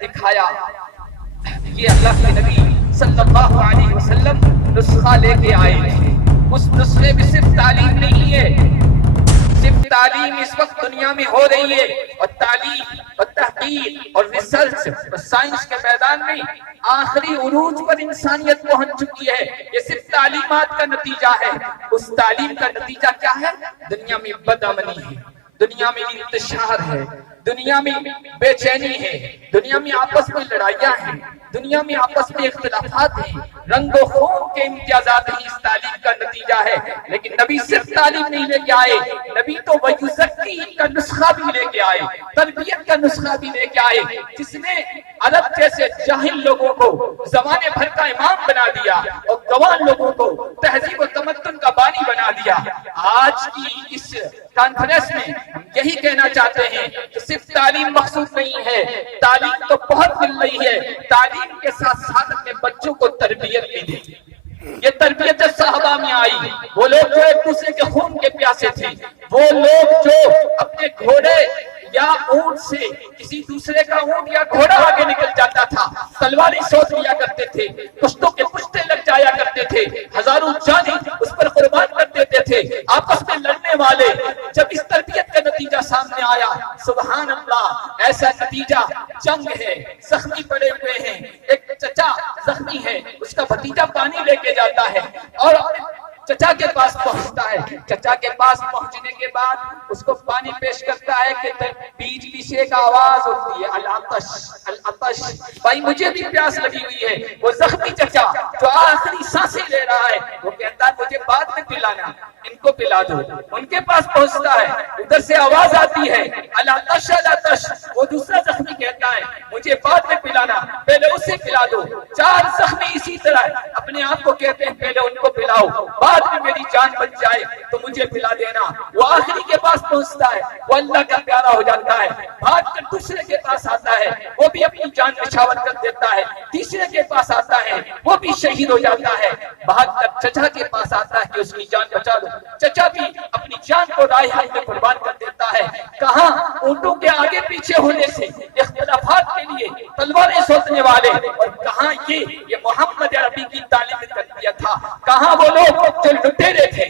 دکھایا. یہ اللہ کے نبی صلی اللہ علیہ وسلم نسخہ لے کے آئے تھے. اس نسخے میں صرف تعلیم نہیں ہے، صرف تعلیم اس وقت دنیا میں ہو رہی ہے، اور تعلیم اور تحقیق اور ریسرچ اور سائنس کے میدان میں آخری عروج پر انسانیت پہنچ چکی ہے. یہ صرف تعلیمات کا نتیجہ ہے. اس تعلیم کا نتیجہ کیا ہے؟ دنیا میں بدامنی ہے، دنیا میں انتشار ہے، دنیا میں بے چینی ہے، دنیا میں آپس میں لڑائیاں ہیں، دنیا میں آپس میں اختلافات ہیں، رنگ و خون کے امتیازات ہی اس تعلیم کا نتیجہ ہے. لیکن نبی صرف تعلیم نہیں لے کے آئے، نبی تو وَيُزَكِّي کا نسخہ بھی لے کے آئے، تربیت کا نسخہ بھی لے کے آئے، جس نے عرب جیسے جاہل لوگوں کو زمانے بھر کا امام بنا دیا اور گوان لوگوں کو تہذیب و تمدن کا بانی بنا دیا. آج کی اس کانفرنس میں ہم یہی کہنا چاہتے ہیں کہ صرف تعلیم مقصود نہیں ہے، تعلیم تو بہت مل رہی ہے، تعلیم کے ساتھ ساتھ اپنے بچوں کو تربیت بھی دیں. یہ تربیت صحابہ میں آئی. وہ لوگ جو ایک دوسرے کے خون کے پیاسے تھے، وہ لوگ جو اپنے گھوڑے یا اونٹ سے کسی دوسرے کا اونٹ یا گھوڑا آگے نکل جاتا تھا تلواریں سوچ لیا کرتے تھے، کشتوں کے کشتے لگ جایا کرتے تھے، ہزاروں جانیں اس پر قربان کر دیتے تھے، آپس میں لڑنے والے. جب اس تربیت کا نتیجہ سامنے آیا، سبحان اللہ، ایسا نتیجہ جنگ ہے، زخمی پڑے ہوئے ہیں، ایک چچا زخمی ہے، اس کا بھتیجا پانی لے کے جاتا ہے اور چچا کے پاس پہنچتا ہے. چچا کے پاس پہنچنے کے بعد اس کو پانی پیش کرتا ہے کہ بیچ بیچ ایک آواز ہوتی ہے، العطش العطش، بھائی مجھے بھی پیاس لگی ہوئی ہے. وہ زخمی چچا جو آخری سانسیں لے رہا ہے، وہ کہتا ہے مجھے بعد میں پلانا، ان کو پلا دو. ان کے پاس پہنچتا ہے، ادھر سے آواز آتی ہے العطش العطش. وہ دوسرا زخمی کہتا ہے مجھے بعد میں پلانا، پہلے اسے پلا دو. 4 زخمی اسی طرح اپنے آپ کو کہتے ہیں پہلے ان کو پلاؤ، بعد میں میری جان بچ جائے تو مجھے پلا دینا. وہ آخری کے پاس پہنچتا ہے، وہ اللہ کا پیارا ہو جاتا ہے، بھاگ کر دوسرے کے پاس آتا ہے، وہ بھی اپنی جان نچھاور کر دیتا ہے. تیسرے کے پاس آتا ہے، وہ بھی شہید ہو جاتا ہے. بھاگ کر چچا کے پاس آتا ہے کہ اس کی جان بچا دو. چچا بھی اپنی جان کو رائے حق میں قربان کر دیتا ہے. کہاں اونٹوں کے آگے پیچھے ہونے سے اختلافات کے لیے تلواریں سوچنے والے، اور کہاں یہ محمد عربی کی تعلیم تربیت تھا. کہاں وہ لوگ جو لٹیرے تھے،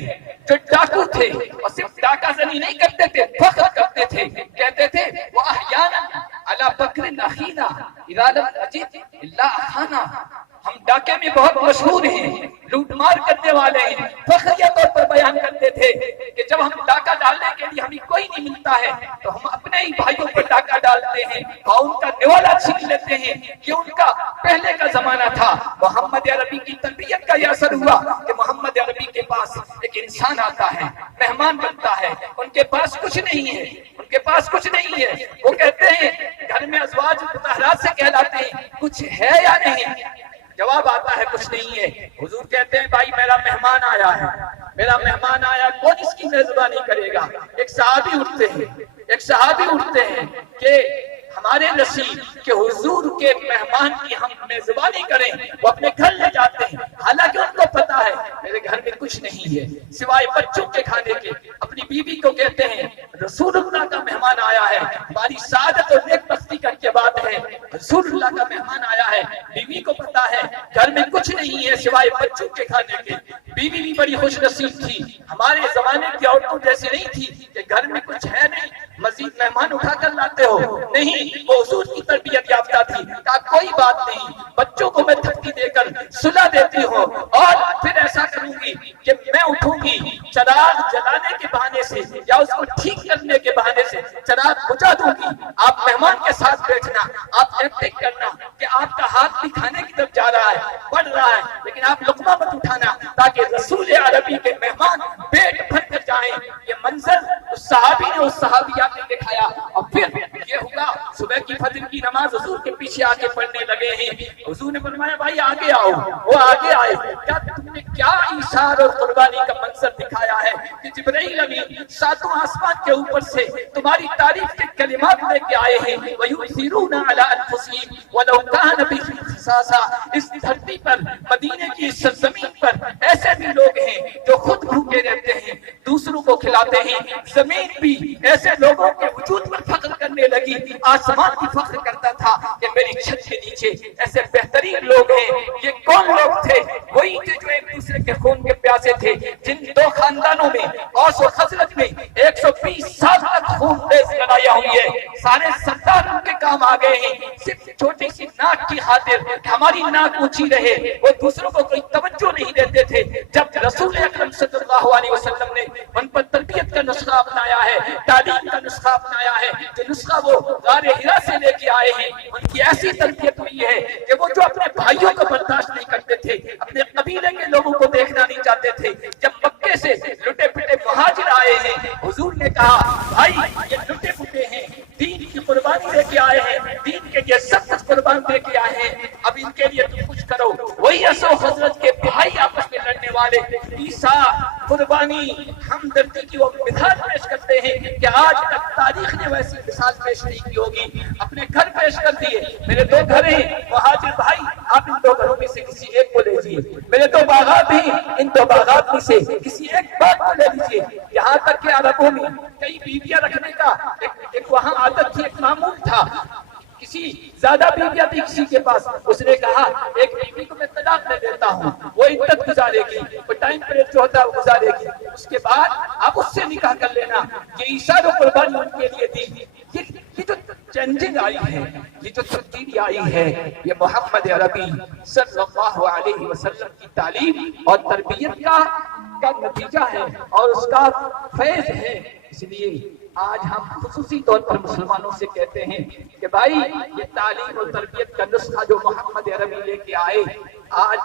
جو ڈاکو تھے، اور صرف ڈاکہ زنی نہیں کرتے تھے، فخر کرتے تھے، کہتے تھے وَأَحْيَانًا عَلَى بَكْرٍ أَخِينَا إِذَا لَمْ نَجِدْ إِلَّا أَخَانَا. ہم ڈاکے میں بہت مشہور ہیں، لوٹ مار کرنے والے ہیں. فخریہ طور پر بیان کرتے تھے کہ جب ہم ڈاکہ ڈالنے کے لیے ہمیں کوئی نہیں ملتا ہے تو ہم اپنے ہی بھائیوں پر ڈاکہ ڈالتے ہیں اور ان کا نوالا چھین لیتے ہیں. یہ ان کا پہلے کا زمانہ تھا. محمد عربی کی تربیت کا یہ اثر ہوا کہ محمد عربی کے پاس ایک انسان آتا ہے، مہمان بنتا ہے، ان کے پاس کچھ نہیں ہے، ان کے پاس کچھ نہیں ہے. وہ کہتے ہیں گھر میں ازواج مطہرات سے کہلاتے ہیں کچھ ہے یا نہیں؟ جواب آتا ہے کچھ نہیں ہے. حضور کہتے ہیں بھائی میرا مہمان آیا ہے، میرا مہمان آیا، کون اس کی میزبانی کرے گا؟ ایک صحابی اٹھتے ہیں کہ ہمارے نصیب کہ حضور کے مہمان کی ہم میزبانی کریں. وہ اپنے گھر لے جاتے ہیں، حالانکہ ان کو پتا ہے میرے گھر میں کچھ نہیں ہے سوائے بچوں کے کھانے کے. اپنی بیوی کو کہتے ہیں رسول اللہ کا مہمان آیا ہے، ہماری سعادت اور نیک بختی کا یہ بات ہے، رسول اللہ کا مہمان آیا ہے. بیوی کو پتا ہے گھر میں کچھ نہیں ہے سوائے بچوں کے کھانے کے. بیوی بھی بڑی خوش نصیب تھی، ہمارے زمانے کی عورتوں جیسی نہیں تھی کہ گھر میں کچھ ہے نہیں مزید مہمان اٹھا کر لاتے ہو. نہیں، وہ حضور کی تربیت یافتہ تھی. کہا کوئی بات نہیں، بچوں کو میں تھپکی دے کر سلا دیتی ہوں اور پھر ایسا کروں گی کہ میں اٹھوں گی چراغ جلانے کے بہانے سے یا اس کو ٹھیک کرنے کے بہانے سے چراغ بجھا دوں گی. آپ مہمان کے ساتھ بیٹھنا، آپ ایکٹنگ کرنا کہ آپ کا ہاتھ بھی کھانے کی طرف جا رہا ہے، بڑھ رہا ہے، لیکن آپ لقمہ مت اٹھانا تاکہ رسول عربی کے مہمان پیٹ بھر کر جائیں. یہ منظر اس صحابی نے اس صحابیہ نے دکھایا. اور پھر یہ ہوا صبح کی فجر کی نماز حضور کے پیچھے آ کے پڑھنے لگے ہیں. حضور نے فرمایا بھائی آگے آؤ. وہ آگے آئے. کیا تم نے کیا ایثار اور قربانی کا منظر دکھایا ہے کہ جبرائیل امین 7 آسمان کے اوپر سے تمہاری تعریف کے کلمات لے کے آئے ہیں. وَيُؤْثِرُونَ عَلَىٰ أَنفُسِهِمْ وَلَوْ كَانَ بِهِمْ خَصَاصَةٌ. اس دھرتی پر، مدینے کی سرزمین پر ایسے بھی لوگ ہیں جو خود بھوکے رہتے ہیں، دوسروں کو کھلاتے ہیں. زمین بھی ایسے لوگوں کے وجود پر فخر کرنے لگی. آسمان بھی فخر کرتا تھا کہ میری چھت کے نیچے ایسے بہترین لوگ ہیں. یہ کون لوگ تھے؟ وہی تھے جو ایک دوسرے کے خون کے پیاسے تھے، جن دو خاندانوں میں اوس و خزرج میں 120 سال تک خون ریز لڑائیاں ہوئی ہے. سارے سردار ان کے کام آ گئے ہیں، صرف چھوٹی سی ناک کی خاطر ہماری ناک اونچی رہے وہ دوسروں کو کوئی توجہ نہیں دیتے تھے. جب رسول اکرم صلی اللہ علیہ وسلم نے ان پر تربیت کا نسخہ اپنایا ہے، تعلیم کا نسخہ اپنایا ہے، جو نسخہ وہ غار ہرا سے لے کے آئے ہیں، ان کی ایسی تربیت ہوئی ہے کہ وہ جو اپنے بھائیوں کو برداشت نہیں کرتے تھے، اپنے قبیلے کے لوگوں کو دیکھنا نہیں چاہتے تھے. جب مکے سے لٹے پٹے مہاجر آئے ہیں، حضور نے کہا بھائی یہ لٹے پٹے ہیں، دین کی قربانی دے کے آئے ہیں، دین کے لیے سب کچھ قربان دے کے آئے ہیں، اب ان کے لیے تم کچھ کرو. وہی اسو حضرت کے بھائی آپس میں لڑنے والے عیسیٰ قربانی ہمدردی کی وہ مثال پیش کرتے ہیں کہ آج تک تاریخ نے ویسی مثال پیش نہیں کی ہوگی. اپنے گھر پیش کر دیے، میرے 2 گھر ہیں مہاجر بھائی، آپ ان 2 گھروں میں سے کسی ایک کو لے لیجیے. میرے 2 باغات ہیں، ان 2 باغات میں سے کسی ایک باغ کو لے لیجیے. یہاں تک کہ عربوں میں کئی بیویاں رکھنے کا ایک وہاں عادت تھی، ایک معمول تھا. کسی زیادہ بیویاں تھی کسی کے پاس، اس نے کہا ایک بیوی کو میں طلاق دے دیتا ہوں، وہ عدت گزارے گی، وہ ٹائم پیریڈ جو ہوتا ہے وہ گزارے گی، اس کے بعد آپ اس سے نکاح کر لینا. یہ عیسیٰ جو قربانی ان کے لیے دی، یہ جو چینجنگ آئی ہے، یہ جو تبدیلی آئی ہے، یہ محمد عربی صلی اللہ علیہ وسلم کی تعلیم اور تربیت کا نتیجہ ہے اور اس کا فیض ہے. اس لیے آج ہم خصوصی طور پر مسلمانوں سے کہتے ہیں کہ بھائی یہ تعلیم اور تربیت کا نسخہ جو محمد عربی لے کے آئے، آج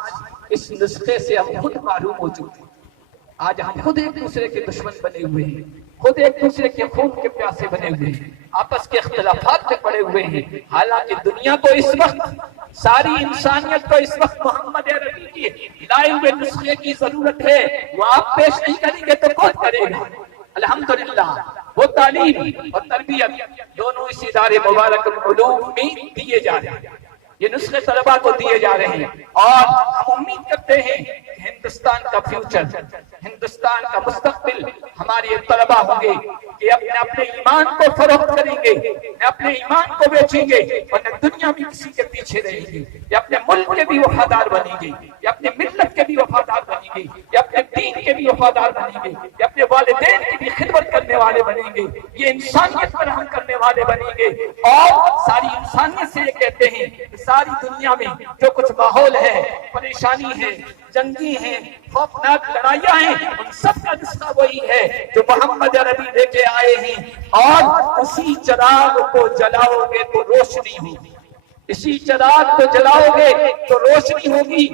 اس نسخے سے ہم خود معلوم ہو چکے ہیں. آج ہم خود ایک دوسرے کے دشمن بنے ہوئے ہیں، خود ایک دوسرے کے خون کے پیاسے بنے ہوئے ہیں، آپس کے اختلافات میں پڑے ہوئے ہیں. حالانکہ دنیا کو اس وقت، ساری انسانیت کو اس وقت محمد عربی کی لائے ہوئے نسخے کی ضرورت ہے. وہ آپ پیش نہیں کریں گے تو کون کرے گا؟ الحمدللہ وہ تعلیم اور تربیت دونوں اس ادارے مبارک العلوم میں دیے جا رہے ہیں، یہ نسخے طلباء کو دیے جا رہے ہیں. اور ہم امید کرتے ہیں کہ ہندوستان کا فیوچر، ہندوستان کا مستقبل ہمارے طلباء ہوں گے کہ اپنے ایمان کو فروخت کریں گے، اپنے ایمان کو بیچیں گے اور نہ دنیا میں کسی کے پیچھے رہیں گے. یہ اپنے ملک کے بھی وفادار بنیں گے، یہ اپنے ملت کے بھی وفادار بنیں گے، یہ اپنے دین کے بھی وفادار بنیں گے، یہ اپنے والدین کی بھی خدمت کرنے والے بنیں گے، یہ انسانیت پر رحم کرنے والے بنیں گے. اور ساری انسانیت سے یہ کہتے ہیں کہ ساری دنیا میں جو کچھ ماحول ہے، پریشانی ہے، جنگی ہیں، خوفناک لڑائیاں ہیں، ان سب کا نسخہ وہی ہے جو محمد عربی لے کے آئے ہیں. اور اسی چراغ کو جلاؤ گے تو روشنی ہوگی، اسی چراغ کو جلاؤ گے تو روشنی ہوگی.